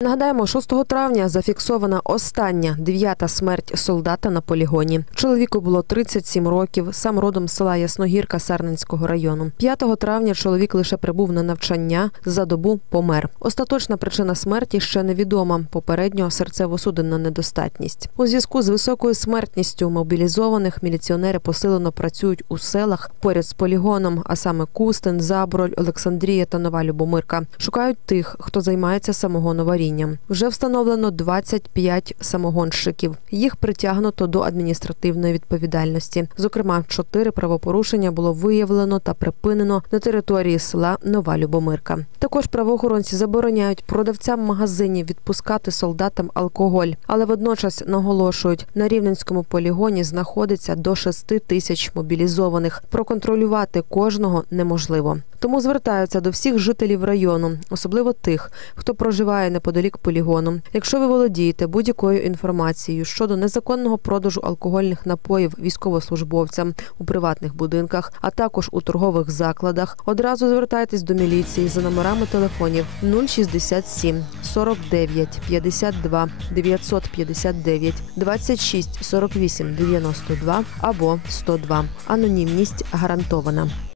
Нагадаємо, 6 травня зафіксована остання дев'ята смерть солдата на полігоні. Чоловіку було 37 років, сам родом з села Ясногірка Сарненського району. 5 травня чоловік лише прибув на навчання, за добу помер. Остаточна причина смерті ще невідома. Попередньо серцево-судинна недостатність. У зв'язку з високою смертністю мобілізованих міліціонери посилено працюють у селах поряд з полігоном, а саме Кустин, Заброль, Олександрія та Нова Любомирка. Шукають тих, хто займається самогоноварінням. Вже встановлено 25 самогонщиків. Їх притягнуто до адміністративної відповідальності. Зокрема, чотири правопорушення було виявлено та припинено на території села Нова Любомирка. Також правоохоронці забороняють продавцям магазинів відпускати солдатам алкоголь, але водночас наголошують, на рівненському полігоні знаходиться до 6 тисяч мобілізованих. Проконтролювати кожного неможливо. Тому звертаються до всіх жителів району, особливо тих, хто проживає неподалік полігону. Якщо ви володієте будь-якою інформацією щодо незаконного продажу алкогольних напоїв військовослужбовцям у приватних будинках, а також у торгових закладах, одразу звертайтесь до міліції за номерами телефонів 067 49 52 959 26 48 92 або 102. Анонімність гарантована.